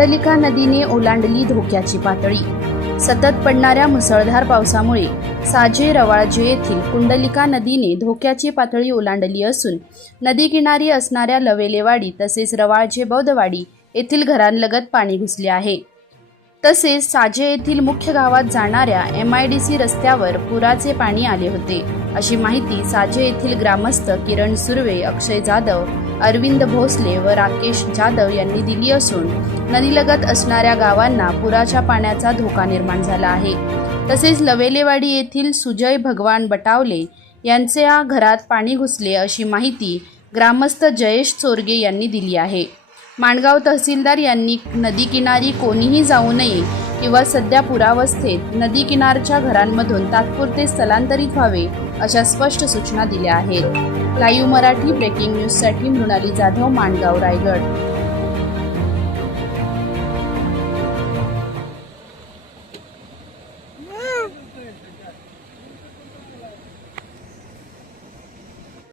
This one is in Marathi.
कुंडलिका नदीने ओलांडली धोक्याची पातळी। सतत पडणाऱ्या मुसळधार पावसामुळे साजे रवाळजे येथील कुंडलिका नदीने धोक्याची पातळी ओलांडली असून नदी किनारी असणाऱ्या लवेलेवाडी तसेच रवाळजे बौद्धवाडी येथील घरांलगत पाणी घुसले आहे। तसेच साजे येथील मुख्य गावात जाणाऱ्या MIDC रस्त्यावर पुराचे पाणी आले होते, अशी माहिती साजे येथील ग्रामस्थ किरण सुर्वे, अक्षय जाधव, अरविंद भोसले व राकेश जाधव यांनी दिली असून नदीलगत असणाऱ्या गावांना पुराच्या पाण्याचा धोका निर्माण झाला आहे। तसेच लवेलेवाडी येथील सुजय भगवान बटावले यांच्या घरात पाणी घुसले, अशी माहिती ग्रामस्थ जयेश चोरगे यांनी दिली आहे। माणगाव तहसीलदार यांनी नदी किनारी कोणीही जाऊ नये किंवा सध्या पुरावस्थेत नदी किनारच्या घरांमधून तात्पुरते स्थलांतरित व्हावे, अशा स्पष्ट सूचना दिल्या आहेत। लाईव्ह मराठी ब्रेकिंग न्यूजसाठी मृणाली जाधव, माणगाव, रायगड।